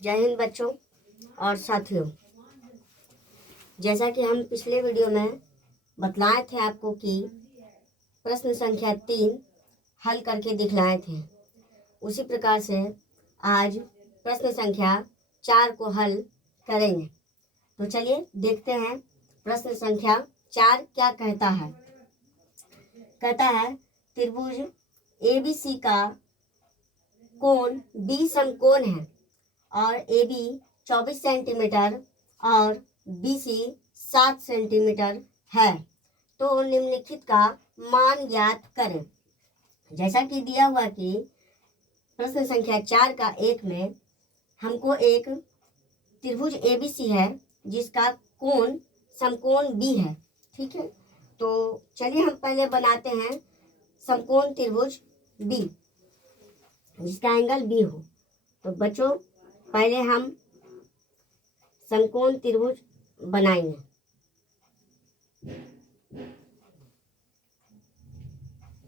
जय हिंद बच्चों और साथियों। जैसा कि हम पिछले वीडियो में बतलाए थे आपको कि प्रश्न संख्या 3 हल करके दिखलाए थे, उसी प्रकार से आज प्रश्न संख्या 4 को हल करेंगे। तो चलिए देखते हैं प्रश्न संख्या 4 क्या कहता है। कहता है त्रिभुज ABC का कोण B समकोण है और AB 24 सेंटीमीटर और BC 7 सेंटीमीटर है, तो निम्नलिखित का मान ज्ञात करें। जैसा कि दिया हुआ कि प्रश्न संख्या 4 का 1 में हमको एक त्रिभुज ABC है जिसका कोण समकोण B है, ठीक है। तो चलिए हम पहले बनाते हैं समकोण त्रिभुज B जिसका एंगल B हो। तो बच्चों पहले हम समकोण त्रिभुज बनाएंगे।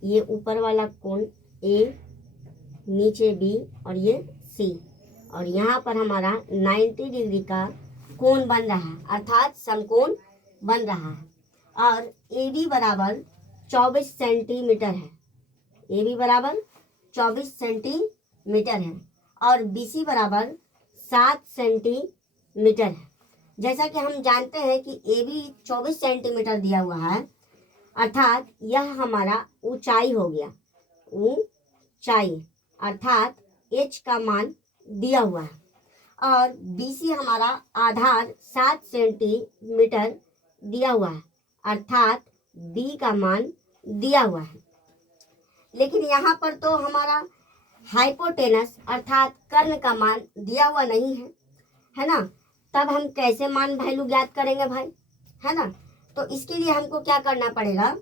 ये ऊपर वाला कोण A, नीचे B और ये C, और यहाँ पर हमारा 90 डिग्री का कोण बन रहा है, अर्थात समकोण बन रहा है। और AB बराबर 24 सेंटीमीटर है, AB बराबर 24 सेंटीमीटर है और BC बराबर 7 सेंटीमीटर है। जैसा कि हम जानते हैं कि AB 24 सेंटीमीटर दिया हुआ है, अर्थात यह हमारा ऊंचाई हो गया, ऊंचाई अर्थात h का मान दिया हुआ है। और BC हमारा आधार 7 सेंटीमीटर दिया हुआ है, अर्थात B का मान दिया हुआ है। लेकिन यहाँ पर तो हमारा हाइपोटेनस अर्थात कर्ण का मान दिया हुआ नहीं है ना। तब हम कैसे मान वैल्यू ज्ञात करेंगे भाई, है ना। तो इसके लिए हमको क्या करना पड़ेगा,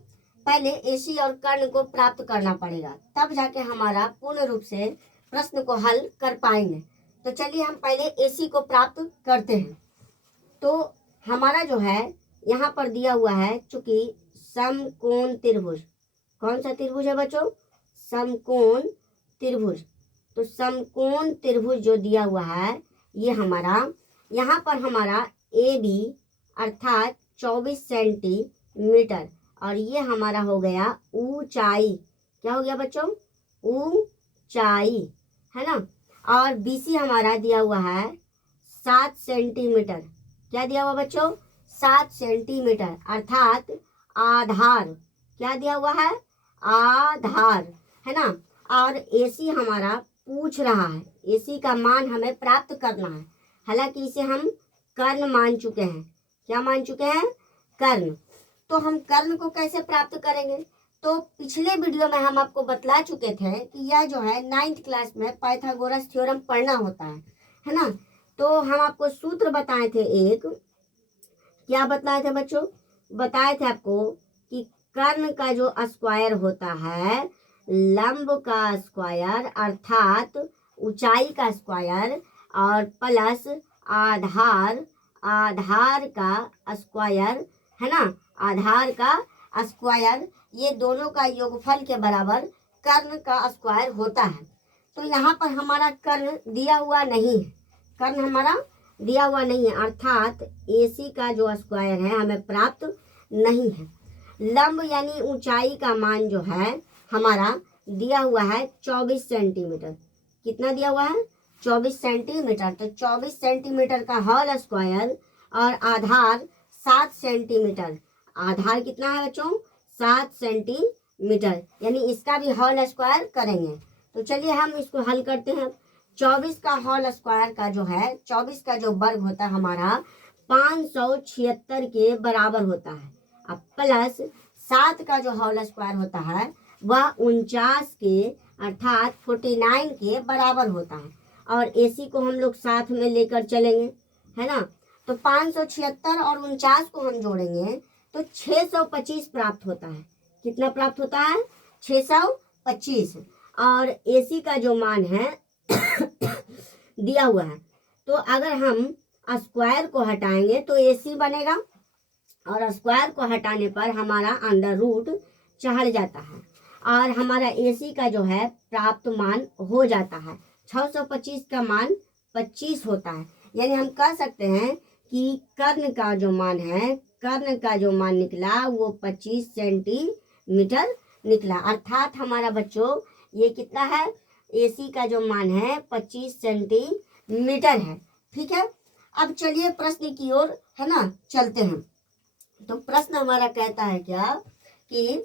पहले AC और कर्ण को प्राप्त करना पड़ेगा, तब जाके हमारा पूर्ण रूप से प्रश्न को हल कर पाएंगे। तो चलिए हम पहले AC को प्राप्त करते हैं। तो हमारा जो है यहाँ पर दिया हुआ है, चूंकि समकोण त्रिभुज, कौन सा त्रिभुज है बच्चों, समकोण त्रिभुज। तो समकोण त्रिभुज जो दिया हुआ है ये हमारा, यहाँ पर हमारा AB अर्थात 24 सेंटीमीटर और ये हमारा हो गया ऊंचाई, क्या हो गया बच्चों, ऊंचाई, है ना। और BC हमारा दिया हुआ है 7 सेंटीमीटर, क्या दिया हुआ बच्चों, 7 सेंटीमीटर अर्थात आधार, क्या दिया हुआ है, आधार, है ना। और AC हमारा पूछ रहा है, AC का मान हमें प्राप्त करना है, हालांकि इसे हम कर्ण मान चुके हैं, क्या मान चुके हैं, कर्ण। तो हम कर्ण को कैसे प्राप्त करेंगे, तो पिछले वीडियो में हम आपको बतला चुके थे कि यह जो है 9th क्लास में पाइथागोरस थ्योरम पढ़ना होता है ना। तो हम आपको सूत्र बताए थे, एक क्या बताए थे बच्चों, बताए थे आपको कि कर्ण का जो स्क्वायर होता है लंब का स्क्वायर अर्थात ऊंचाई का स्क्वायर और प्लस आधार, आधार का स्क्वायर, है ना, आधार का स्क्वायर, ये दोनों का योगफल के बराबर कर्ण का स्क्वायर होता है। तो यहाँ पर हमारा कर्ण दिया हुआ नहीं है, कर्ण हमारा दिया हुआ नहीं है, अर्थात AC का जो स्क्वायर है हमें प्राप्त नहीं है। लंब यानी ऊंचाई का मान जो है हमारा दिया हुआ है 24 सेंटीमीटर, कितना दिया हुआ है, 24 सेंटीमीटर। तो 24 सेंटीमीटर का होल स्क्वायर और आधार 7 सेंटीमीटर, आधार कितना है बच्चों, 7 सेंटीमीटर, यानी इसका भी होल स्क्वायर करेंगे। तो चलिए हम इसको हल करते हैं। 24 का होल स्क्वायर का जो है, 24 का जो वर्ग होता है हमारा 576 के बराबर होता है, अब प्लस 7 का जो होल स्क्वायर होता है वह 49 के अर्थात 49 के बराबर होता है, और AC को हम लोग साथ में लेकर चलेंगे, है ना। तो 576 और 49 को हम जोड़ेंगे तो 625 प्राप्त होता है, कितना प्राप्त होता है, 625। और AC का जो मान है दिया हुआ है, तो अगर हम स्क्वायर को हटाएंगे तो AC बनेगा, और स्क्वायर को हटाने पर हमारा अंडर रूट चढ़ जाता है और हमारा AC का जो है प्राप्त मान हो जाता है 625 का मान 25 होता है। यानी हम कह सकते हैं कि कर्ण का जो मान है, कर्ण का जो मान निकला वो 25 सेंटीमीटर निकला। अर्थात हमारा बच्चों ये कितना है, AC का जो मान है 25 सेंटीमीटर है। ठीक है, अब चलिए प्रश्न की ओर है ना चलते हैं। तो प्रश्न हमारा कहता है क्या कि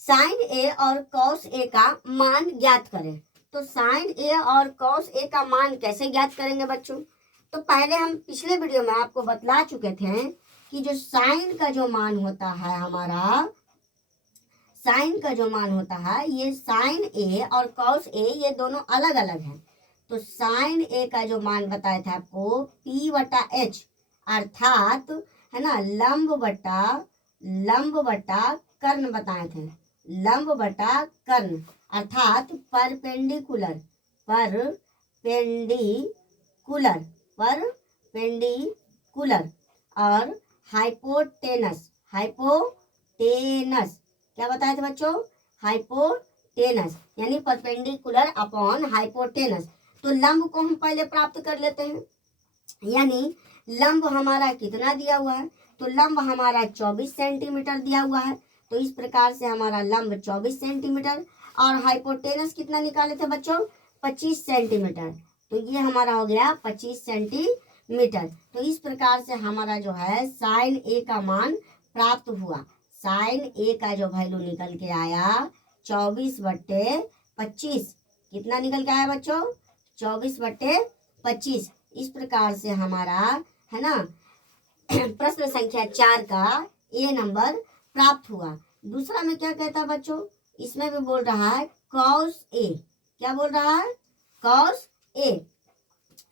साइन ए और कॉस ए का मान ज्ञात करें। तो साइन ए और कॉस ए का मान कैसे ज्ञात करेंगे बच्चों? तो पहले हम पिछले वीडियो में आपको बतला चुके थे कि जो साइन का जो मान होता है हमारा, साइन का जो मान होता है, ये साइन ए और कॉस ए ये दोनों अलग अलग हैं। तो साइन ए का जो मान बताया था आपको P/H, अर्थात है ना लंब बटा कर्ण बताए थे, लंब बटा कर्ण, अर्थात परपेंडिकुलर और हाइपोटेनस क्या बताए थे बच्चों? हाइपोटेनस, यानी परपेंडिकुलर अपॉन हाइपोटेनस। तो लंब को हम पहले प्राप्त कर लेते हैं। यानी लंब हमारा कितना दिया हुआ है? तो लंब हमारा 24 सेंटीमीटर दिया हुआ है। तो इस प्रकार से हमारा लंब 24 सेंटीमीटर और हाइपोटेनस कितना निकाले थे बच्चों? 25 सेंटीमीटर। तो ये हमारा हो गया 25 सेंटीमीटर। तो इस प्रकार से हमारा जो है साइन ए का मान प्राप्त हुआ। साइन ए का जो वैल्यू निकल के आया 24/25। कितना निकल के आया बच्चों? 24/25। इस प्रकार से हमारा है ना प्रश्न संख्या 4 का ए नंबर प्राप्त हुआ। दूसरा में क्या कहता है बच्चों? इसमें भी बोल रहा है कॉस ए। क्या बोल रहा है? Cos A.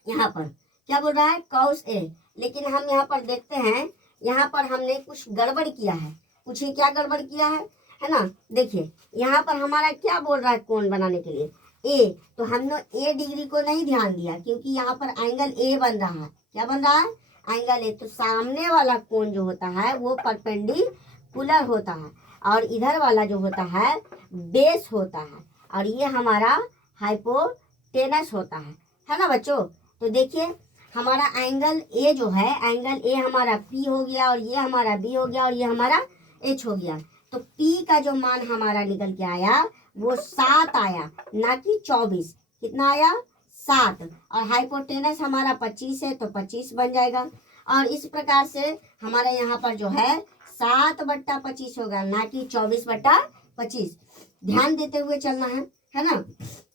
यहाँ पर क्या बोल रहा है? Cos A. लेकिन हम यहाँ पर देखते हैं, यहाँ पर हमने कुछ गड़बड़ किया है। कुछ ही क्या गड़बड़ किया है ना? देखिए यहाँ पर हमारा क्या बोल रहा है कोण बनाने के लिए? ए। तो हमने ए डिग्री को नहीं ध्यान दिया, क्योंकि यहाँ पर एंगल ए बन रहा है। क्या बन रहा है? Angle A. तो सामने वाला कोण जो होता है वो परपेंडिकुलर होता है और इधर वाला जो होता है बेस होता है, और ये हमारा हाइपोटेनस होता है ना बच्चों? तो देखिए हमारा एंगल ए जो है, एंगल ए हमारा P हो गया, और ये हमारा B हो गया, और ये हमारा H हो गया। तो P का जो मान हमारा निकल के आया वो 7 आया, ना कि 24। कितना आया? 7। और हाइपोटेनस हमारा 25 है, तो 25 बन जाएगा। और इस प्रकार से हमारा यहाँ पर जो है 7/25 होगा, ना कि 24/25। ध्यान देते हुए चलना है ना?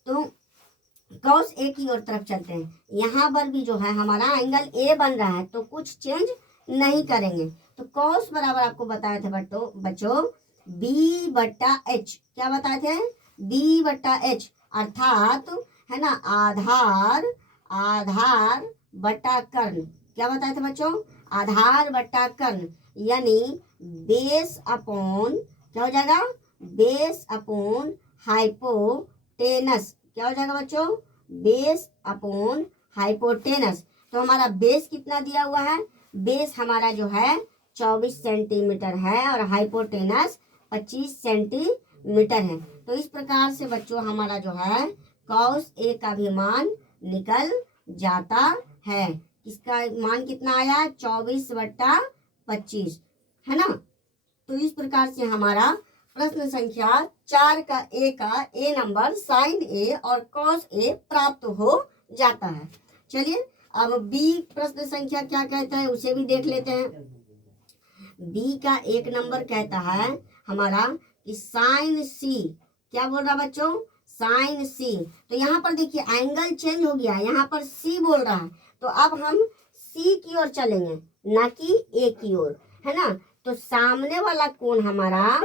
तो कॉस ए की ओर तरफ चलते हैं। यहाँ पर भी जो है हमारा एंगल ए बन रहा है, तो कुछ चेंज नहीं करेंगे। तो कॉस बराबर आपको बताए थे बच्चों B/H। क्या बताए थे? B/H, अर्थात है ना आधार बटा कर्ण। क्या बताए थे बच्चों? आधार बटा कर्ण, यानी बेस अपॉन क्या हो जाएगा? Base upon hypotenuse. क्या हो जाएगा बच्चों? Base upon hypotenuse. तो हमारा बेस कितना दिया हुआ है? बेस हमारा जो है 24 सेंटीमीटर है और हाइपोटेनस 25 सेंटीमीटर है। तो इस प्रकार से बच्चों हमारा जो है कॉस ए का भी मान निकल जाता है। इसका मान कितना आया? 24/25, है ना? तो इस प्रकार से हमारा प्रश्न संख्या 4 का ए नंबर साइन ए और कॉस ए प्राप्त हो जाता है। चलिए अब बी प्रश्न संख्या क्या कहता है उसे भी देख लेते हैं। बी का 1 नंबर कहता है हमारा कि साइन सी। क्या बोल रहा बच्चों? साइन सी। तो यहाँ पर देखिए एंगल चेंज हो गया, यहाँ पर सी बोल रहा है। तो अब हम सी की ओर चलेंगे, ना कि ए की ओर, है ना? तो सामने वाला कोण हमारा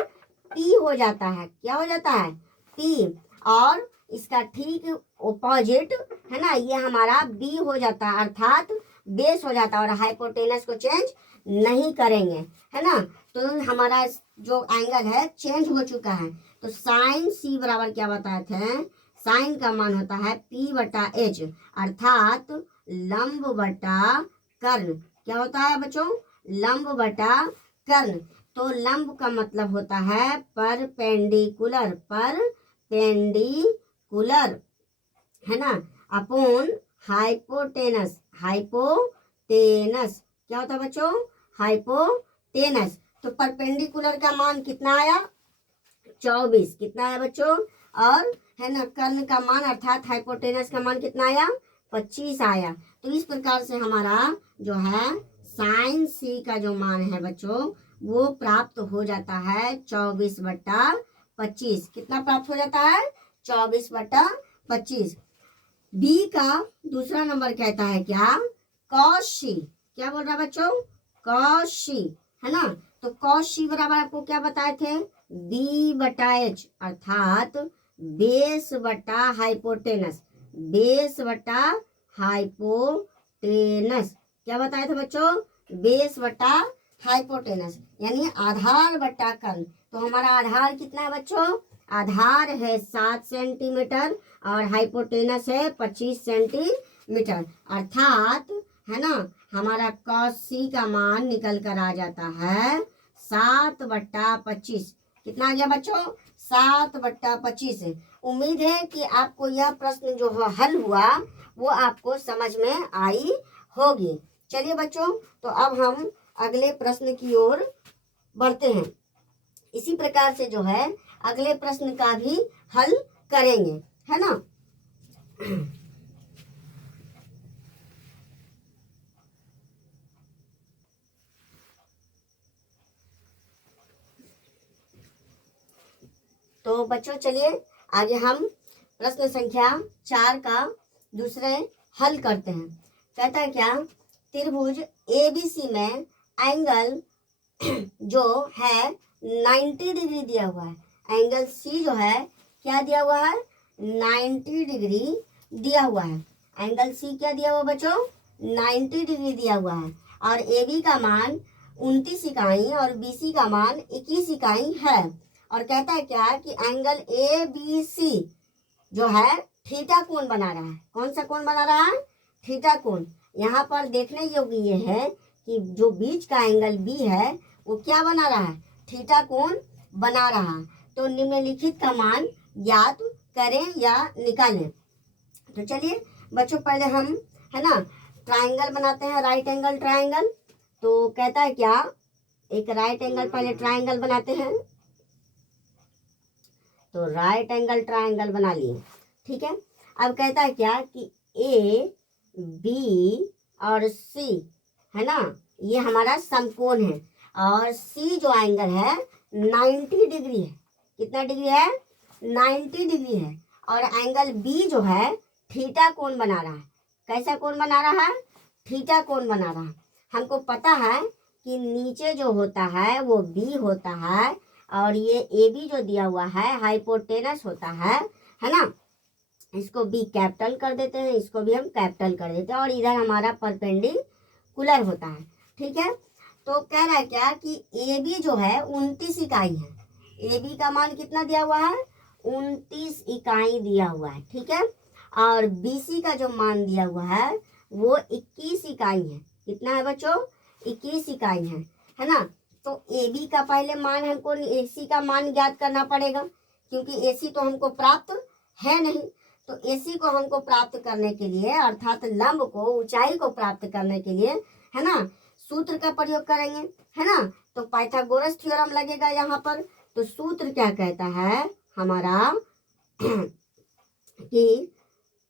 P हो जाता है। क्या हो जाता है? P। और इसका ठीक ऑपोजिट है ना, ये हमारा B हो जाता है, अर्थात बेस हो जाता है, और हाइपोटेनस को चेंज नहीं करेंगे, है ना? तो हमारा जो एंगल है चेंज हो चुका है। तो साइन सी बराबर क्या बताए थे? साइन का मान होता है P/H, अर्थात लंब बटा कर्ण। क्या होता है बच्चों? लंब बटा कर्ण। तो लंब का मतलब होता है परपेंडिकुलर, है ना, अपॉन हाइपोटेनस, हाइपोटेनस क्या होता है बच्चों? हाइपोटेनस। तो परपेंडिकुलर का मान कितना आया? 24। कितना है बच्चों? और है ना कर्ण का मान अर्थात हाइपोटेनस का मान कितना आया? 25 आया। तो इस प्रकार से हमारा जो है साइन सी का जो मान है बच्चों वो प्राप्त हो जाता है 24/25। कितना प्राप्त हो जाता है? 24/25। बी का दूसरा नंबर कहता है क्या? कॉस सी। क्या बोल रहा है बच्चों? कॉस सी, है ना। तो कॉस सी बराबर आपको क्या बताए थे? B/H अर्थात बेस बटा हाइपोटेनस, बेस बटा हाइपोटेनस। क्या बताए थे बच्चों? बेस बटा हाइपोटेनस यानी आधार बटा कर्ण। तो हमारा आधार कितना है बच्चों? आधार है 7 सेंटीमीटर और हाइपोटेनस है 25 सेंटीमीटर। अर्थात है ना हमारा कॉस सी का मान निकल कर आ जाता है 7/25। कितना आ गया बच्चों? 7/25। उम्मीद है कि आपको यह प्रश्न जो हल हुआ वो आपको समझ में आई होगी। चलिए बच्चों, तो अब हम अगले प्रश्न की ओर बढ़ते हैं। इसी प्रकार से जो है अगले प्रश्न का भी हल करेंगे, है ना। तो बच्चों चलिए आगे हम प्रश्न संख्या 4 का दूसरे हल करते हैं। कहता है क्या? त्रिभुज ABC में एंगल जो है 90 डिग्री दिया हुआ है। एंगल C जो है क्या दिया हुआ है? 90 डिग्री दिया हुआ है। एंगल C क्या दिया हुआ बच्चों? 90 डिग्री दिया हुआ है। और AB का मान 29 इकाई और BC का मान 21 इकाई है। और कहता है क्या कि एंगल ABC जो है थीटा कोण बना रहा है। कौन सा कोण बना रहा है? थीटा कोण। यहाँ पर देखने योग्य ये है कि जो बीच का एंगल B है वो क्या बना रहा है? थीटा कोण बना रहा है। तो निम्नलिखित का मान ज्ञात करें या निकालें। तो चलिए बच्चों पहले हम है ना ट्रायंगल बनाते हैं, राइट एंगल ट्रायंगल। तो कहता है क्या? एक राइट एंगल पहले ट्रायंगल बनाते हैं। तो राइट एंगल ट्रायंगल बना लिए, ठीक है। अब कहता है क्या कि AB और C है ना ये हमारा समकोण है और C जो एंगल है 90 डिग्री है। कितना डिग्री है? 90 डिग्री है। और एंगल B जो है थीटा कोण बना रहा है। कैसा कोण बना रहा है? थीटा कोण बना रहा है। हमको पता है कि नीचे जो होता है वो B होता है और ये AB जो दिया हुआ है हाइपोटेनस होता है ना। इसको B कैपिटल कर देते हैं, इसको भी हम कैपिटल कर देते हैं और इधर हमारा परपेंडिकुलर होता है, ठीक है। तो कह रहा है क्या कि AB जो है 29 इकाई है। AB का मान कितना दिया हुआ है? 29 इकाई दिया हुआ है, ठीक है। और BC का जो मान दिया हुआ है वो 21 इकाई है। कितना है बच्चों? 21 इकाई है ना। तो AB का पहले मान हमको AC का मान ज्ञात करना पड़ेगा क्योंकि AC तो हमको प्राप्त है नहीं। तो AC को हमको प्राप्त करने के लिए अर्थात लंब को ऊंचाई को प्राप्त करने के लिए है ना सूत्र का प्रयोग करेंगे, है ना। तो पाइथागोरस थ्योरम लगेगा यहाँ पर। तो सूत्र क्या कहता है हमारा कि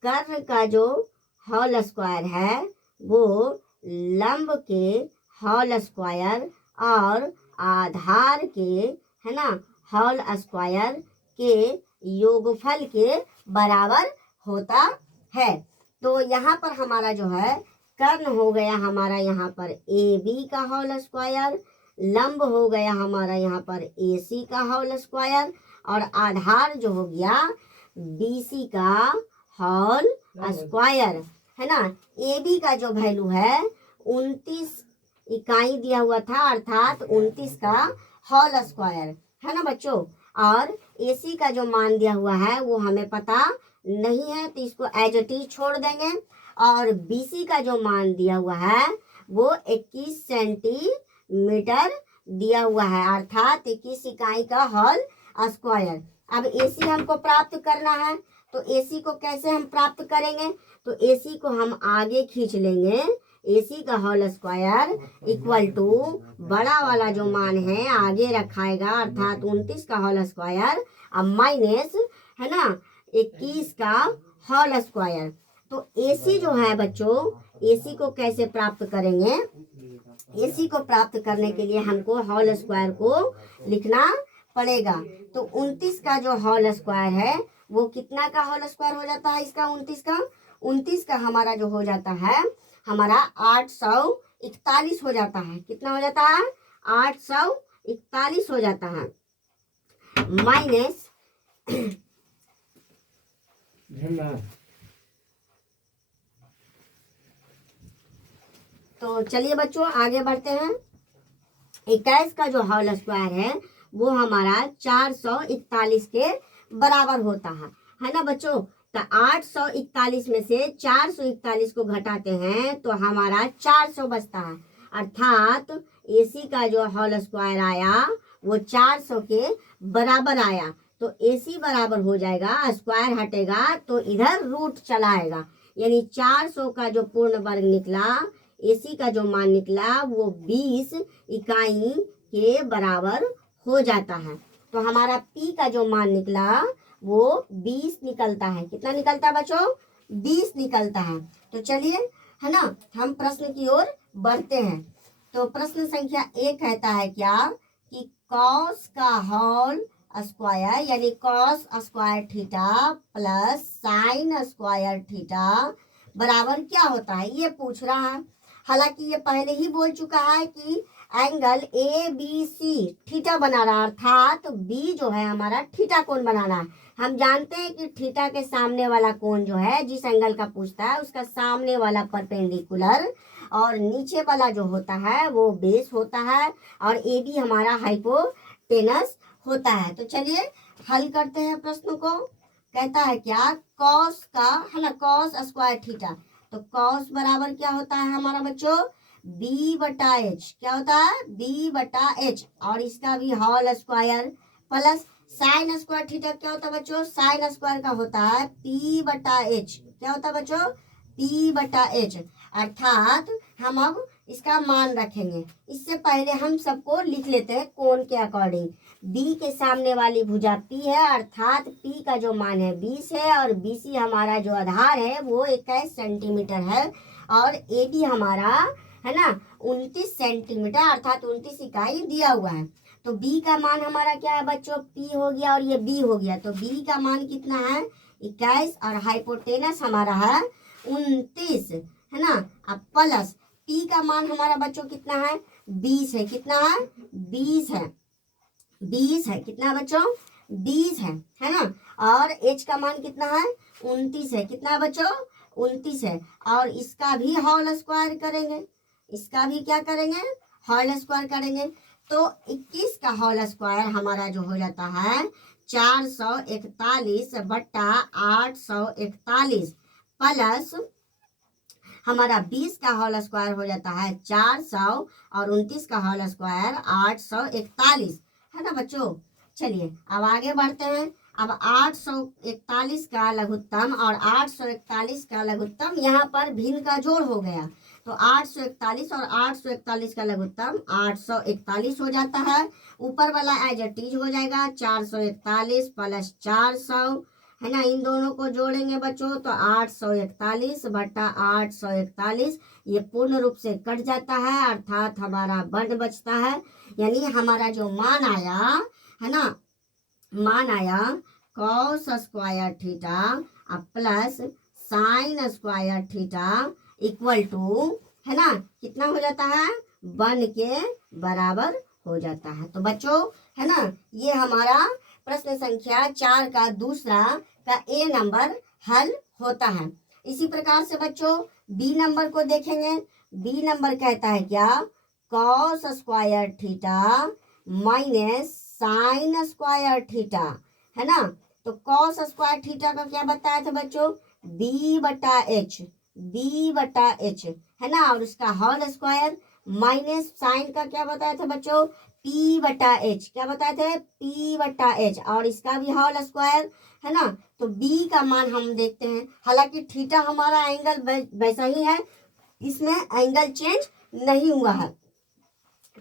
कर्ण का जो होल स्क्वायर है वो लंब के होल स्क्वायर और आधार के है ना होल स्क्वायर के योगफल के बराबर होता है। तो यहाँ पर हमारा जो है कर्ण हो गया हमारा यहाँ पर AB का होल स्क्वायर, लंब हो गया हमारा यहाँ पर AC का होल स्क्वायर और आधार जो हो गया BC का होल स्क्वायर, है ना। AB का जो वैल्यू है 29 इकाई दिया हुआ था अर्थात 29 का होल स्क्वायर, है ना बच्चों। और AC का जो मान दिया हुआ है वो हमें पता नहीं है तो इसको एज इट इज छोड़ देंगे। और BC का जो मान दिया हुआ है वो 21 सेंटीमीटर दिया हुआ है अर्थात 21 इकाई का होल स्क्वायर। अब AC हमको प्राप्त करना है तो AC को कैसे हम प्राप्त करेंगे? तो AC को हम आगे खींच लेंगे, AC का होल स्क्वायर इक्वल टू बड़ा वाला जो मान है आगे रखाएगा अर्थात 29 का होल स्क्वायर अब माइनस है ना 21 का होल स्क्वायर। तो AC जो है बच्चों, AC को कैसे प्राप्त करेंगे? AC को प्राप्त करने के लिए हमको होल स्क्वायर को लिखना पड़ेगा। तो 29 का जो होल स्क्वायर है वो कितना का होल स्क्वायर हो जाता है? इसका 29 का हमारा जो हो जाता है हमारा 841 हो जाता है। कितना हो जाता है? 841 हो जाता है माइनस तो चलिए बच्चों आगे बढ़ते हैं। 21 का जो होल स्क्वायर है वो हमारा 441 के बराबर होता है ना बच्चों। तो 841 में से 441 को घटाते हैं तो हमारा 400 बचता है, अर्थात AC का जो होल स्क्वायर आया वो 400 के बराबर आया। तो AC बराबर हो जाएगा, स्क्वायर हटेगा तो इधर रूट चला आएगा, यानी 400 का जो पूर्ण वर्ग निकला, AC का जो मान निकला वो 20 इकाई के बराबर हो जाता है। तो हमारा P का जो मान निकला वो 20 निकलता है। कितना निकलता है बच्चों? 20 निकलता है। तो चलिए है ना हम प्रश्न की ओर बढ़ते हैं। तो प्रश्न संख्या 1 कहता है क्या कि कॉस का होल स्क्वायर यानी cos square theta plus sine square theta बराबर क्या होता है, ये पूछ रहा है। हालांकि ये पहले ही बोल चुका है कि एंगल ABC थीटा बना रहा है, अर्थात B जो है हमारा थीटा कोण बनाना है। हम जानते हैं कि थीटा के सामने वाला कोण जो है जिस एंगल का पूछता है उसका सामने वाला परपेंडिकुलर और नीचे वाला जो होता है वो बेस होता है और AB हमारा हाइपोटेनस होता है। तो चलिए हल करते हैं प्रश्न को। कहता है क्या कॉस का है ना कॉस स्क्वायर थीटा, तो कॉस बराबर क्या होता है हमारा बच्चों? B/H। क्या होता है? B/H और इसका भी whole square plus sine square theta क्या होता है बच्चों? साइन स्क्वायर का होता है P/H। क्या होता है बच्चों? P/H। अर्थात हम अब इसका मान रखेंगे। इससे पहले हम सबको लिख लेते हैं कोण के अकॉर्डिंग। B के सामने वाली भुजा P है, अर्थात P का जो मान है 20 है और BC हमारा जो आधार है वो 21 सेंटीमीटर है और AB हमारा है ना 29 सेंटीमीटर अर्थात 29 इकाई दिया हुआ है। तो B का मान हमारा क्या है बच्चों? P हो गया और ये B हो गया। तो B का मान कितना है? 21 और हाइपोटेनस हमारा है 29 है ना। अब प्लस P का मान हमारा बच्चों कितना है? 20 है। कितना है? 20 है। 20 है। कितना बच्चों? 20 है ना। और H का मान कितना है? 29 है। कितना बच्चों? 29 है। और इसका भी होल स्क्वायर करेंगे, इसका भी क्या करेंगे? होल स्क्वायर करेंगे। तो 21 का होल स्क्वायर हमारा जो हो जाता है 441 बट्टा 841 प्लस हमारा 20 का होल स्क्वायर हो जाता है 400 और 29 का होल स्क्वायर 841 है ना बच्चों। चलिए अब आगे बढ़ते हैं। अब 841 का लघुत्तम और 841 का लघुत्तम यहाँ पर भिन्न का जोड़ हो गया, तो 841 और 841 का लघुत्तम 841 हो जाता है। ऊपर वाला एज इट इज हो जाएगा 441 प्लस 400 है ना। इन दोनों को जोड़ेंगे बच्चों तो 841 बटा 841 ये पूर्ण रूप से कट जाता है, अर्थात हमारा बंद बचता है। यानी हमारा जो मान आया है ना, मान आया cos square theta plus sine square theta equal to है ना कितना हो जाता है? 1 के बराबर हो जाता है। तो बच्चों है ना ये हमारा प्रश्न संख्या 4 का दूसरा का A नंबर हल होता है। इसी प्रकार से बच्चों B नंबर को देखेंगे। B नंबर कहता है क्या? Cos square theta minus sign square theta है ना। तो कॉस स्क्वायर थीटा का क्या बताया था बच्चों? B/H है ना, और उसका होल स्क्वायर माइनस साइन का क्या बताया था बच्चों? P बटा H, क्या बताए थे, P बटा H, और इसका भी होल स्क्वायर है ना। तो B का मान हम देखते हैं, हालांकि थीटा हमारा एंगल वैसा ही है, इसमें एंगल चेंज नहीं हुआ है।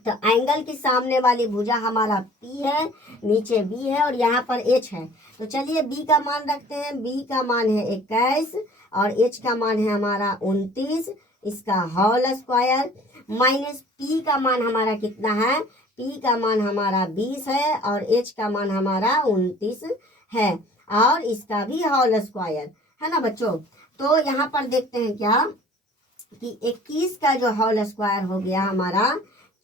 तो एंगल के सामने वाली भुजा हमारा P है, नीचे B है और यहाँ पर H है। तो चलिए B का मान रखते हैं, B का मान है 21 और H का मान है हमारा 29, इसका होल स्क्वायर, माइनस P का मान हमारा कितना है, P का मान हमारा 20 है और H का मान हमारा 29 है, और इसका भी होल स्क्वायर है ना बच्चों। तो यहाँ पर देखते हैं क्या कि 21 का जो होल स्क्वायर हो गया हमारा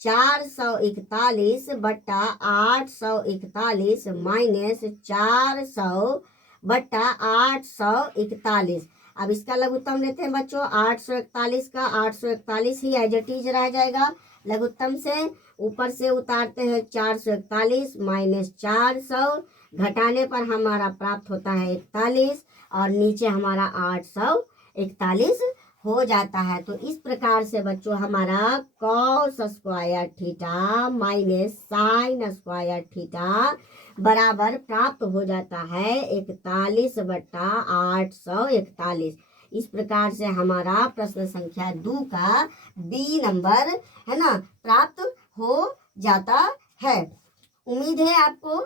441 बटा 841 माइनस 400 बटा 841। अब इसका लघुत्तम लेते हैं बच्चों, 841 का 841 ही एज इट इज रह जाएगा लघुत्तम से, ऊपर से उतारते हैं 441 माइनस 400, घटाने पर हमारा प्राप्त होता है 41 और नीचे हमारा 841 हो जाता है। तो इस प्रकार से बच्चों हमारा cos square theta minus sign square theta बराबर प्राप्त हो जाता है 41 बटा 841। इस प्रकार से हमारा प्रश्न संख्या 2 का बी नंबर है ना प्राप्त हो जाता है। उम्मीद है आपको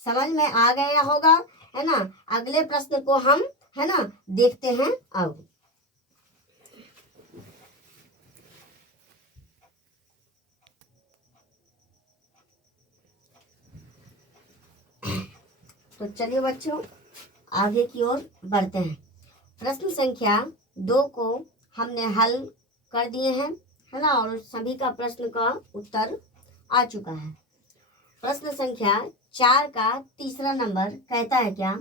समझ में आ गया होगा, है ना। अगले प्रश्न को हम है ना देखते हैं। अब तो चलिए बच्चों आगे की ओर बढ़ते हैं। प्रश्न संख्या 2 को हमने हल कर दिए हैं, है ना, और सभी का प्रश्न का उत्तर आ चुका है। प्रश्न संख्या 4 का तीसरा नंबर कहता है क्या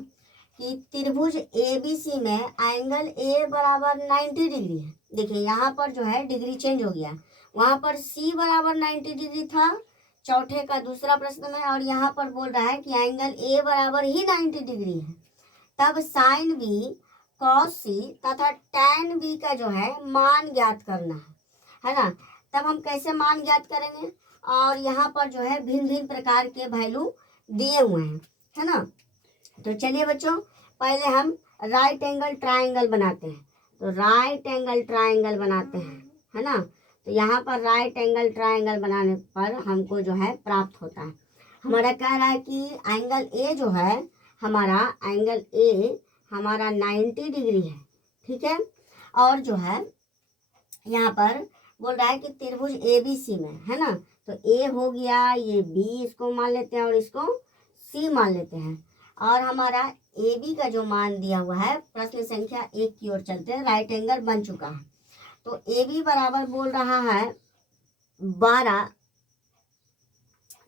कि त्रिभुज ABC में एंगल A बराबर 90 डिग्री है। देखिए यहाँ पर जो है डिग्री चेंज हो गया, वहाँ पर C बराबर 90 डिग्री था चौथे का दूसरा प्रश्न में, और यहाँ पर बोल रहा है कि एंगल A बराबर ही 90 डिग्री है। तब साइन B कॉस C तथा tan B का जो है मान ज्ञात करना है ना। तब हम कैसे मान ज्ञात करेंगे, और यहाँ पर जो है भिन्न भिन्न प्रकार के वैल्यू दिए हुए हैं, है ना। तो चलिए बच्चों पहले हम राइट एंगल ट्रायंगल बनाते हैं। तो राइट एंगल ट्रायंगल बनाते हैं, है ना। तो यहाँ पर राइट एंगल ट्रायंगल बनाने पर हमको जो है प्राप्त होता है, हमारा कह रहा है कि एंगल ए जो है हमारा एंगल ए हमारा 90 डिग्री है, ठीक है। और जो है यहाँ पर बोल रहा है कि त्रिभुज ABC में, है ना। तो ए हो गया, ये B इसको मान लेते हैं और इसको C मान लेते हैं, और हमारा AB का जो मान दिया हुआ है प्रश्न संख्या 1 की ओर चलते हैं। राइट एंगल बन चुका है, तो AB बराबर बोल रहा है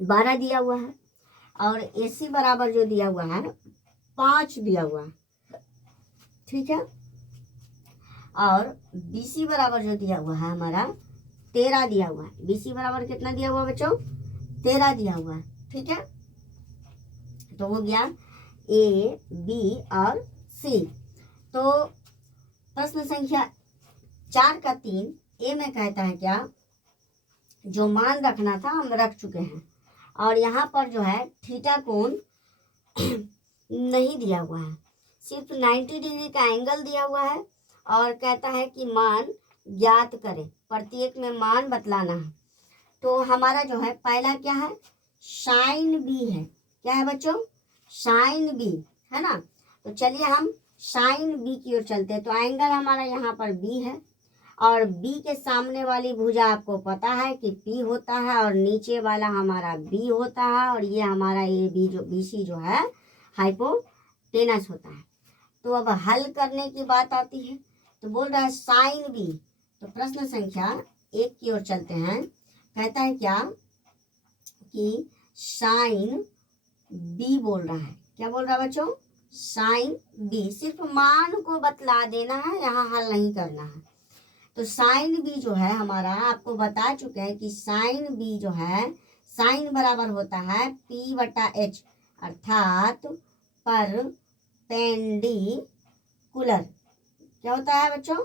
12 दिया हुआ है, और AC बराबर जो दिया हुआ है 5 दिया हुआ है, ठीक है। और BC बराबर जो दिया हुआ है हमारा 13 दिया हुआ है। BC बराबर कितना दिया हुआ है बच्चों, 13 दिया हुआ है, ठीक है। तो हो गया A, B और C। तो प्रश्न संख्या 4 का 3 ए में कहता है क्या, जो मान रखना था हम रख चुके हैं, और यहाँ पर जो है थीटा कोण नहीं दिया हुआ है, सिर्फ 90 डिग्री का एंगल दिया हुआ है, और कहता है कि मान ज्ञात करें, प्रत्येक में मान बतलाना है। तो हमारा जो है पहला क्या है, साइन बी है। क्या है बच्चों, साइन बी, है ना। तो चलिए हम साइन बी की ओर चलते हैं। तो एंगल हमारा यहाँ पर बी है, और बी के सामने वाली भुजा आपको पता है कि पी होता है, और नीचे वाला हमारा बी होता है, और ये हमारा ये बी जो BC जो है हाइपोटेनस होता है। तो अब हल करने की बात आती है, तो बोल रहा है साइन बी। तो प्रश्न संख्या 1 की ओर चलते हैं। कहता है क्या कि साइन बी बोल रहा है, क्या बोल रहा है बच्चों, साइन बी। सिर्फ मान को बतला देना है, यहाँ हल नहीं करना है। तो साइन बी जो है हमारा आपको बता चुके हैं कि साइन बी जो है साइन बराबर होता है P बटा H, अर्थात परपेंडिकुलर। क्या होता है बच्चों,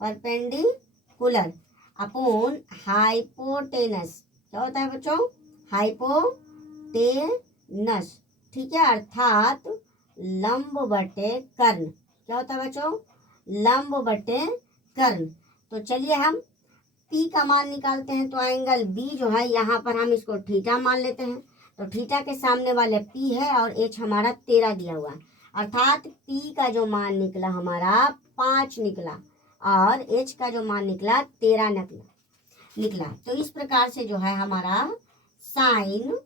परपेंडिकुलर अपॉन हाइपोटेनस। क्या होता है बच्चों, हाइपोटेनस, ठीक है, अर्थात लंब बटे कर्ण। क्या होता है बच्चों? लंब बटे कर्ण। तो चलिए हम पी का मान निकालते हैं। तो एंगल बी जो है यहाँ पर हम इसको थीटा मान लेते हैं। तो थीटा के सामने वाले पी है और एच हमारा 13 दिया हुआ है, अर्थात पी का जो मान निकला हमारा 5 निकला और एच का जो मान निकला 13 निकला। तो इस प्रकार से जो है हमारा साइन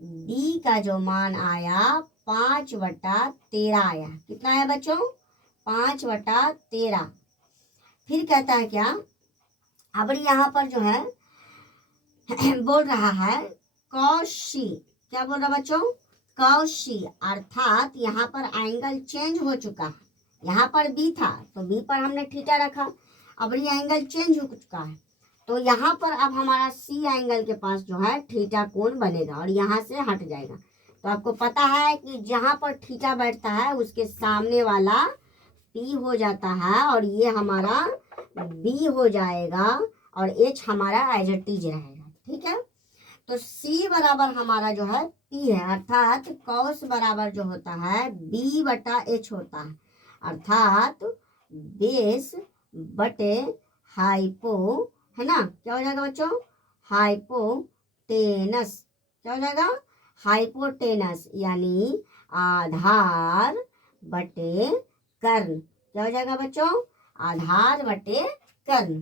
बी का जो मान आया 5/13 आया। कितना आया बच्चों? 5/13। फिर कहता है क्या, अब यहाँ पर जो है बोल रहा है कौशी। क्या बोल रहा बच्चों? कौशी, अर्थात यहाँ पर एंगल चेंज हो चुका है। यहाँ पर बी था तो बी पर हमने थीटा रखा, अब ये एंगल चेंज हो चुका है तो यहाँ पर अब हमारा सी एंगल के पास जो है थीटा कोण बनेगा और यहाँ से हट जाएगा। तो आपको पता है कि जहाँ पर थीटा बैठता है उसके सामने वाला पी हो जाता है और ये हमारा बी हो जाएगा और एच हमारा एज इट इज रहेगा। ठीक है, तो सी बराबर हमारा जो है पी है, अर्थात कॉस बराबर जो होता है B/H होता है, अर्थात बेस बटे हाइपो, है ना। क्या हो जाएगा बच्चों? हाइपोटेनस। क्या हो जाएगा? हाइपोटेनस, यानी आधार बटे कर्ण। क्या हो जाएगा बच्चों? आधार बटे कर्ण।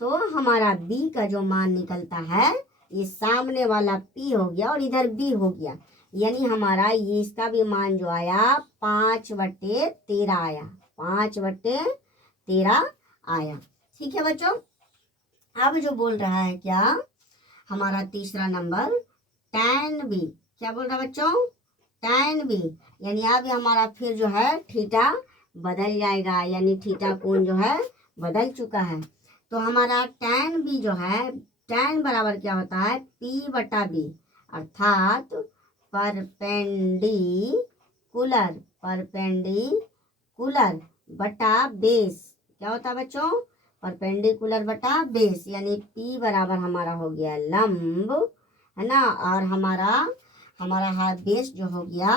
तो हमारा बी का जो मान निकलता है, ये सामने वाला पी हो गया और इधर बी हो गया, यानी हमारा ये इसका भी मान जो आया 5/13 आया, 5/13 आया। ठीक है बच्चों, अब जो बोल रहा है क्या, हमारा तीसरा नंबर tan बी। क्या बोल रहा है बच्चों? tan बी, यानी अब हमारा फिर जो है थीटा बदल जाएगा, यानी थीटा कोण जो है बदल चुका है। तो हमारा tan बी जो है, tan बराबर क्या होता है? P/B, अर्थात परपेंडिकुलर बटा बेस। क्या होता है बच्चों? परपेंडिकुलर बटा बेस, यानी P बराबर हमारा हो गया लंब, है ना, और हमारा बेस जो हो गया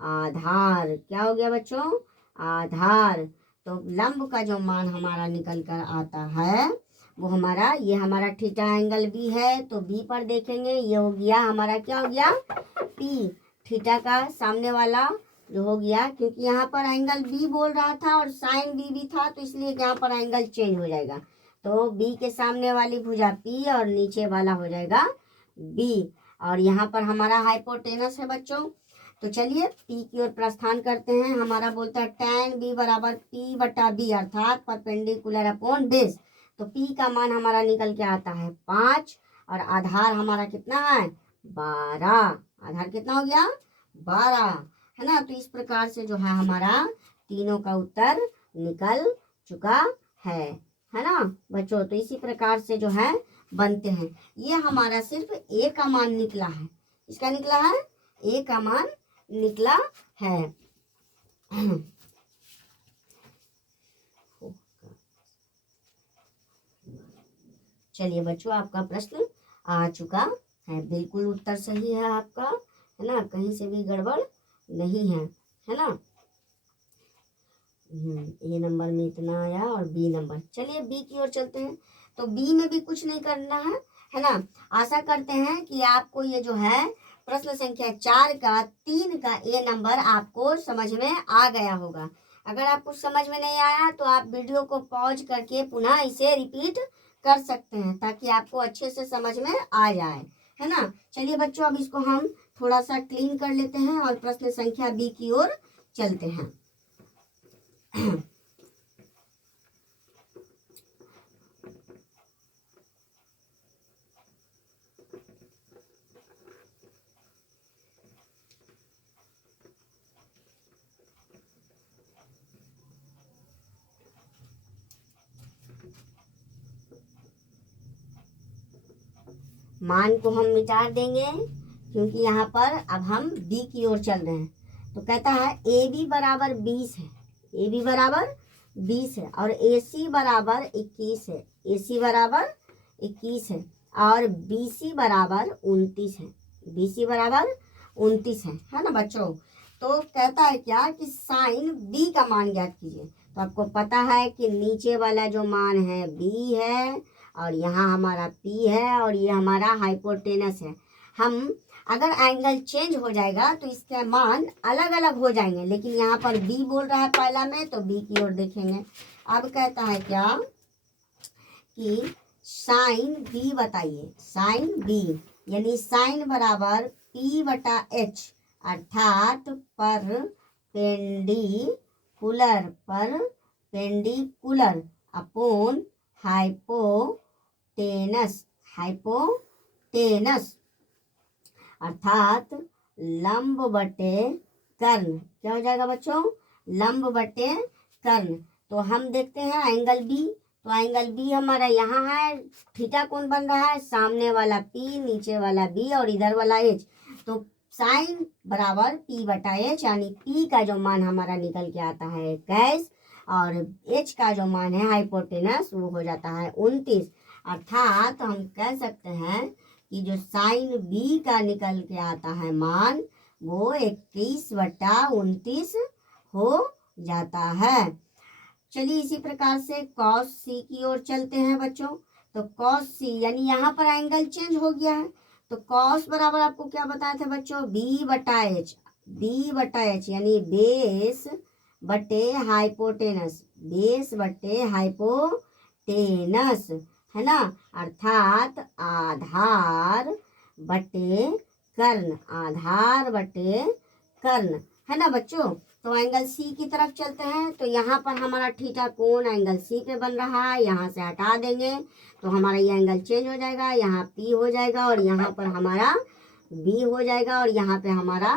आधार। क्या हो गया बच्चों? आधार। तो लंब का जो मान हमारा निकल कर आता है वो हमारा, ये हमारा थीटा एंगल बी है तो बी पर देखेंगे, ये हो गया हमारा, क्या हो गया? पी, थीटा का सामने वाला जो हो गया, क्योंकि यहाँ पर एंगल बी बोल रहा था और साइन बी भी था तो इसलिए यहाँ पर एंगल चेंज हो जाएगा। तो बी के सामने वाली भुजा पी और नीचे वाला हो जाएगा बी, और यहाँ पर हमारा हाइपोटेनस है बच्चों। तो चलिए पी की ओर प्रस्थान करते हैं। हमारा बोलता है tan बी बराबर P/B, अर्थात परपेंडिकुलर अपॉन बेस। तो पी का मान हमारा निकल के आता है 5 और आधार हमारा कितना है? 12। आधार कितना हो गया? 12, है ना। तो इस प्रकार से जो है हमारा तीनों का उत्तर निकल चुका है ना बच्चों। तो इसी प्रकार से जो है बनते हैं। ये हमारा सिर्फ ए का मान निकला है। इसका निकला है, ए का मान निकला है। चलिए बच्चों, आपका प्रश्न आ चुका है, बिल्कुल उत्तर सही है आपका, है ना, कहीं से भी गड़बड़ नहीं है ना। ए नंबर में इतना आया और बी नंबर। चलिए बी की ओर चलते हैं। तो बी में भी कुछ नहीं करना है ना। आशा करते हैं कि आपको ये जो है प्रश्न संख्या 4 का 3 का ए नंबर आपको समझ में आ गया होगा। अगर आपको समझ में नहीं आया तो आप वीडियो को पॉज करके पुनः इसे रिपीट कर सकते हैं ताकि आपको अच्छे से समझ में आ जाए, है ना। चलिए बच्चों, अब इसको हम थोड़ा सा क्लीन कर लेते हैं और प्रश्न संख्या बी की ओर चलते हैं। मान को हम मिटा देंगे क्योंकि यहाँ पर अब हम बी की ओर चल रहे हैं। तो कहता है ए बी बराबर 20 है, ए बी बराबर 20 है और ए सी बराबर 21 है, ए सी बराबर 21 है और बी सी बराबर 29 है, BC बराबर 29 है ना बच्चों। तो कहता है क्या कि साइन B का मान ज्ञात कीजिए। तो आपको पता है कि नीचे वाला जो मान है B है और यहाँ हमारा P है और ये हमारा हाइपोटेनस है। हम अगर एंगल चेंज हो जाएगा तो इसके मान अलग अलग हो जाएंगे, लेकिन यहाँ पर B बोल रहा है पहला में, तो B की ओर देखेंगे। अब कहता है क्या कि साइन B बताइए। साइन B यानी साइन बराबर P/H अर्थात परपेंडिकुलर अपॉन हाइपोटेनस अर्थात लंब बटे कर्ण। क्या हो जाएगा बच्चों? लंब बटे कर्ण। तो हम देखते हैं एंगल बी। तो एंगल बी हमारा यहाँ है, थीटा कौन बन रहा है? सामने वाला P, नीचे वाला B और इधर वाला H। तो साइन बराबर P/H यानी P का जो मान हमारा निकल के आता है 21 और H का जो मान है हाइपोटेनस वो हो जाता है 29। अर्थात हम कह सकते हैं कि जो साइन B का निकल के आता है मान वो 21/29 हो जाता है। चलिए इसी प्रकार से cos C की ओर चलते हैं बच्चों। तो cos C यानी यहाँ पर एंगल चेंज हो गया है। तो cos बराबर आपको क्या बताया था बच्चों? B/H यानी बेस बटे हाइपोटेनस है ना, अर्थात आधार बटे कर्ण है ना बच्चों। तो एंगल सी की तरफ चलते हैं। तो यहाँ पर हमारा थीटा कोण एंगल सी पे बन रहा है, यहाँ से हटा देंगे तो हमारा ये एंगल चेंज हो जाएगा। यहाँ P हो जाएगा और यहाँ पर हमारा B हो जाएगा और यहाँ पे हमारा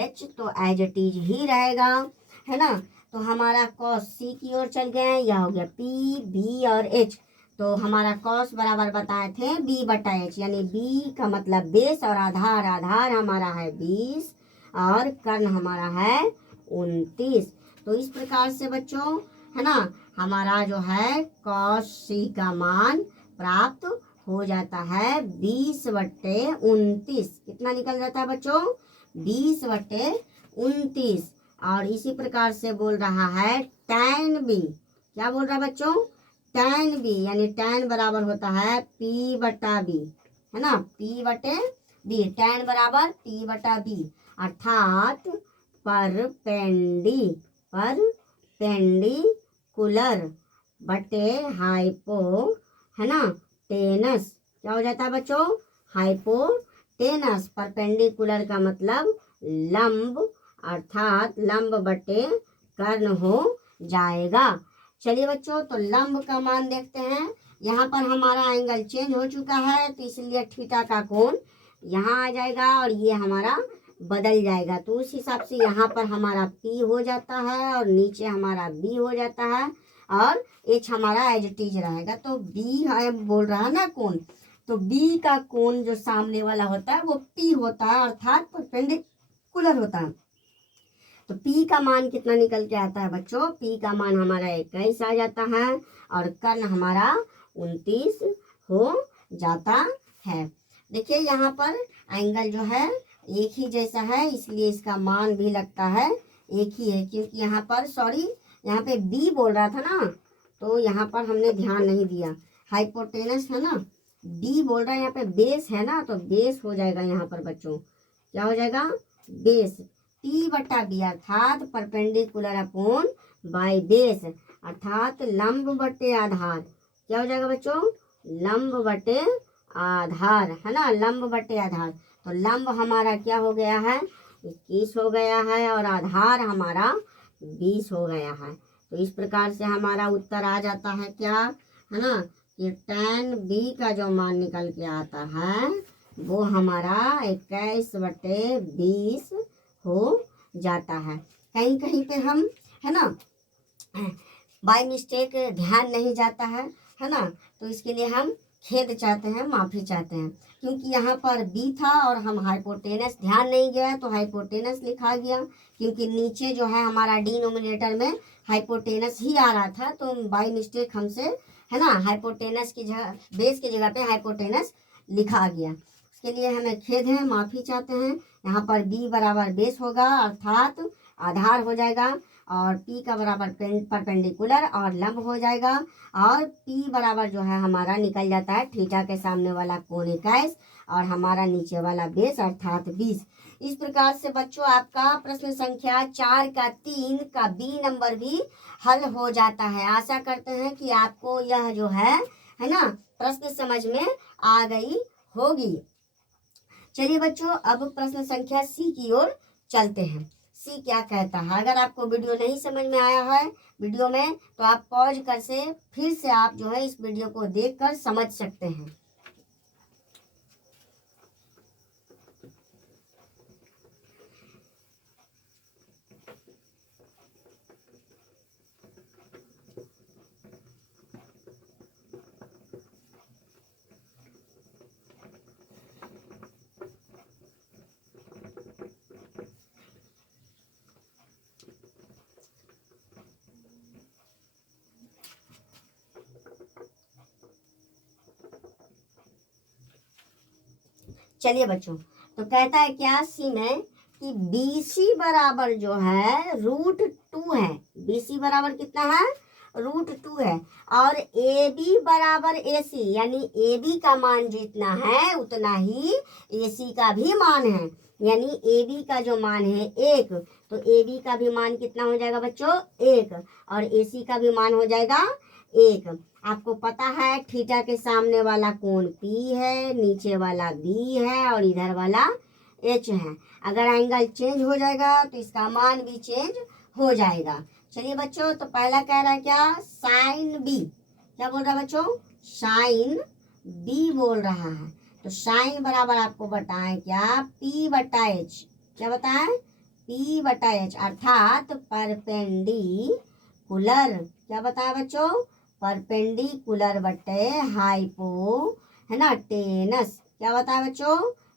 H तो एज इट इज ही रहेगा है ना। तो हमारा cos C की ओर चल गए, यह हो गया P, B और H। तो हमारा cos बराबर बताए थे B/H यानी B का मतलब बेस और आधार हमारा है 20 और कर्ण हमारा है 29। तो इस प्रकार से बच्चों है ना हमारा जो है cos C का मान प्राप्त हो जाता है 20/29। कितना निकल जाता है बच्चों? 20/29। और इसी प्रकार से बोल रहा है tan B। क्या बोल रहा है बच्चों? tan B यानी tan बराबर होता है P/B है ना, P/B। tan बराबर P/B अर्थात परपेंडिकुलर बटे हाइपो है ना टेनस। क्या हो जाता है बच्चों? हाइपोटेनस। परपेंडिकुलर का मतलब लंब अर्थात लंब बटे कर्ण हो जाएगा। चलिए बच्चों तो लंब का मान देखते हैं। यहाँ पर हमारा एंगल चेंज हो चुका है तो इसलिए थीटा का कोण यहाँ आ जाएगा और ये हमारा बदल जाएगा। तो उस हिसाब से यहाँ पर हमारा P हो जाता है और नीचे हमारा B हो जाता है और H हमारा एज इट इज रहेगा। तो B है बोल रहा है ना कोण, तो B का कोण जो सामने वाला होता है वो P होता है अर्थात परपेंडिकुलर होता है। तो P का मान कितना निकल के आता है बच्चों? P का मान हमारा 21 आ जाता है और कर्ण हमारा 29 हो जाता है। देखिए यहाँ पर एंगल जो है एक ही जैसा है इसलिए इसका मान भी लगता है एक ही है, क्योंकि यहाँ पर यहाँ पे B बोल रहा था ना तो यहाँ पर हमने ध्यान नहीं दिया। हाइपोटेनस है ना, B बोल रहा है यहाँ पे बेस है ना, तो बेस हो जाएगा यहाँ पर बच्चों। क्या हो जाएगा? बेस P/B अर्थात परपेंडिकुलर अपॉन बाय बेस अर्थात लंब बटे आधार। क्या हो जाएगा बच्चों? लंब बटे आधार है ना, लंब बटे आधार। तो लंब हमारा क्या हो गया है? 21 हो गया है और आधार हमारा 20 हो गया है। तो इस प्रकार से हमारा उत्तर आ जाता है क्या है ना कि tan B का जो मान निकल के आता है वो हमारा 21/20 हो जाता है। कहीं कहीं पे हम है ना बाय मिस्टेक ध्यान नहीं जाता है ना, तो इसके लिए हम खेद चाहते हैं, माफ़ी चाहते हैं, क्योंकि यहाँ पर B था और हम हाइपोटेनस ध्यान नहीं गया तो हाइपोटेनस लिखा गया, क्योंकि नीचे जो है हमारा डिनोमिनेटर में हाइपोटेनस ही आ रहा था तो बाय मिस्टेक हमसे है ना हाइपोटेनस की जगह बेस की जगह पे हाइपोटेनस लिखा गया। उसके इसके लिए हमें खेद है, माफ़ी चाहते हैं। यहाँ पर b बराबर बेस होगा अर्थात आधार हो जाएगा, और p का बराबर परपेंडिकुलर और लंब हो जाएगा, और p बराबर जो है हमारा निकल जाता है थीटा के सामने वाला कोण 21 और हमारा नीचे वाला बेस अर्थात 20। इस प्रकार से बच्चों आपका प्रश्न संख्या 4 का 3 का बी नंबर भी हल हो जाता है। आशा करते हैं कि आपको यह जो है ना प्रश्न समझ में आ गई होगी। चलिए बच्चों, अब प्रश्न संख्या सी की ओर चलते हैं। सी क्या कहता है? अगर आपको वीडियो नहीं समझ में आया है वीडियो में, तो आप पॉज कर से फिर से आप जो है इस वीडियो को देखकर समझ सकते हैं। चलिए बच्चों, तो कहता है क्या सी में कि BC बराबर जो है √2 है। BC बराबर कितना है? √2 है। और AB बराबर AC, यानी AB का मान जितना है उतना ही AC का भी मान है। यानी AB का जो मान है 1, तो AB का भी मान कितना हो जाएगा बच्चों? 1, और AC का भी मान हो जाएगा 1। आपको पता है थीटा के सामने वाला कोण P है, नीचे वाला B है और इधर वाला H है। अगर एंगल चेंज हो जाएगा तो इसका मान भी चेंज हो जाएगा। चलिए बच्चों, तो पहला कह रहा है क्या? Sine B। क्या बोल रहा है बच्चों? साइन B बोल रहा है। तो साइन बराबर आपको बताएं क्या? P बटा H। क्या बताएं? P बटा H अर्थात परपेंडिकुलर। क्या बताया बच्चों? परपेंडिकुलर बटे हाइपो, है ना, टेनस। क्या बताया बच्चों?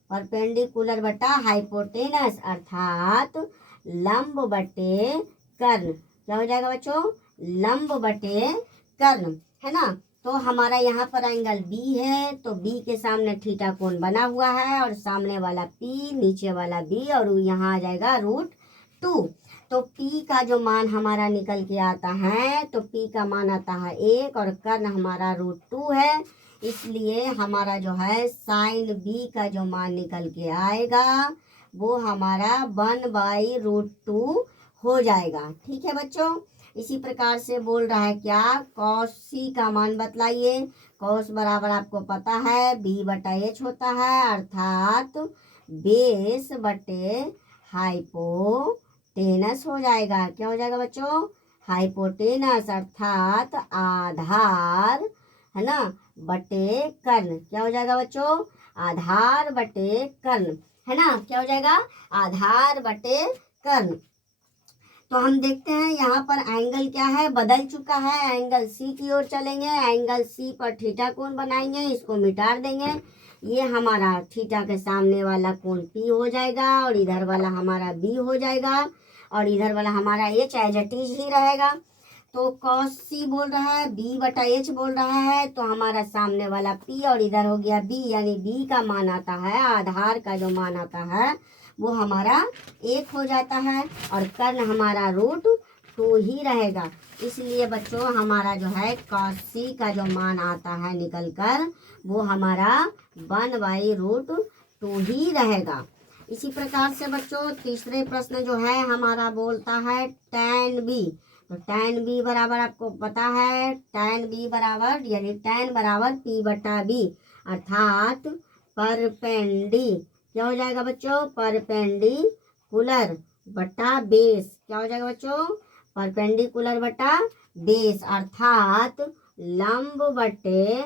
परपेंडिकुलर बटा हाइपोटेनस अर्थात लंब बटे कर्ण। क्या हो जाएगा बच्चों? लंब बटे कर्ण, है ना। तो हमारा यहाँ पर एंगल B है, तो B के सामने थीटा कोण बना हुआ है, और सामने वाला P, नीचे वाला B, और यहाँ आ जाएगा √2। तो P का जो मान हमारा निकल के आता है, तो P का मान आता है 1 और कर्ण हमारा √2 है। इसलिए हमारा जो है साइन B का जो मान निकल के आएगा वो हमारा 1/√2 हो जाएगा। ठीक है बच्चों। इसी प्रकार से बोल रहा है क्या? कॉस C का मान बतलाइए। कॉस बराबर आपको पता है B बटा H होता है अर्थात बेस बटे हाइपोटेनस हो जाएगा। क्या हो जाएगा बच्चों? हाइपोटेनस अर्थात आधार, है ना, बटे कर्ण। क्या हो जाएगा बच्चों? आधार बटे कर्ण, है ना। क्या हो जाएगा? आधार बटे कर्ण। तो हम देखते हैं यहाँ पर एंगल क्या है, बदल चुका है। एंगल C की ओर चलेंगे। एंगल C पर थीटा कोण बनाएंगे, इसको मिटा देंगे। ये हमारा थीटा के सामने वाला कोण P हो जाएगा, और इधर वाला हमारा B हो जाएगा, और इधर वाला हमारा H एज इट इज ही रहेगा। तो cos C बोल रहा है, B बटा H बोल रहा है, तो हमारा सामने वाला P और इधर हो गया B, यानी B का मान आता है, आधार का जो मान आता है वो हमारा 1 हो जाता है, और कर्ण हमारा √2 ही रहेगा। इसलिए बच्चों हमारा जो है cos C का जो मान आता है निकल कर वो हमारा 1/√2 ही रहेगा। इसी प्रकार से बच्चों तीसरे प्रश्न जो है हमारा बोलता है tan B। तो tan B बराबर आपको पता है, tan B बराबर यानी tan बराबर P बटा B अर्थात परपेंडी। क्या हो जाएगा बच्चों? परपेंडिकुलर बटा बेस। क्या हो जाएगा बच्चों? परपेंडिकुलर बटा बेस अर्थात लंब बटे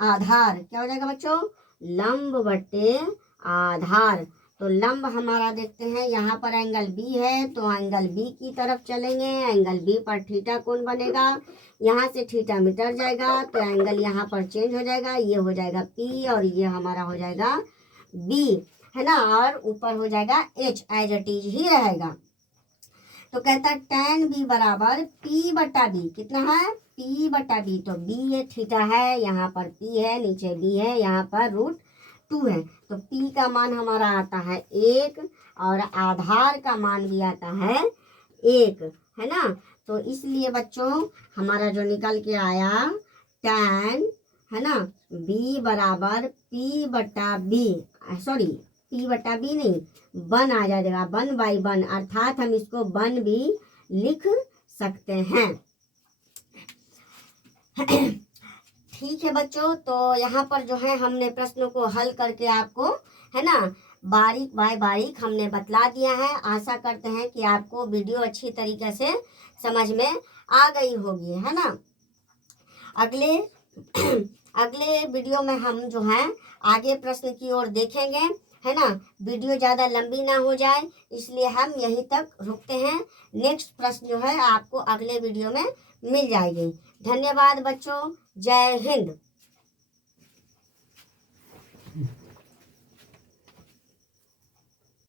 आधार। क्या हो जाएगा बच्चों? लंब बटे आधार। तो लंब हमारा देखते हैं, यहाँ पर एंगल B है, तो एंगल B की तरफ चलेंगे। एंगल B पर थीटा कोण बनेगा, यहाँ से थीटा मिट जाएगा, तो एंगल यहाँ पर चेंज हो जाएगा। ये हो जाएगा P और ये हमारा हो जाएगा B, है ना, और ऊपर हो जाएगा H एज इट इज ही रहेगा। तो कहता है tan B बराबर P बटा B। कितना है? P बटा B। तो B ये थीटा है, यहाँ पर P है, नीचे B है, यहाँ पर 2 है, तो p का मान हमारा आता है 1 और आधार का मान भी आता है 1, है ना। तो इसलिए बच्चों हमारा जो निकल के आया tan, है ना, b बराबर p बटा b, सॉरी p बटा b नहीं, 1 आ जाएगा, 1/1, अर्थात हम इसको 1 भी लिख सकते हैं। ठीक है बच्चों, तो यहाँ पर जो है हमने प्रश्नों को हल करके आपको, है ना, बारीक बाय बारीक हमने बतला दिया है। आशा करते हैं कि आपको वीडियो अच्छी तरीके से समझ में आ गई होगी, है ना। अगले अगले वीडियो में हम जो है आगे प्रश्न की ओर देखेंगे, है ना। वीडियो ज़्यादा लंबी ना हो जाए इसलिए हम यहीं तक रुकते हैं। नेक्स्ट प्रश्न जो है आपको अगले वीडियो में मिल जाएगी। धन्यवाद बच्चों, जय हिंद।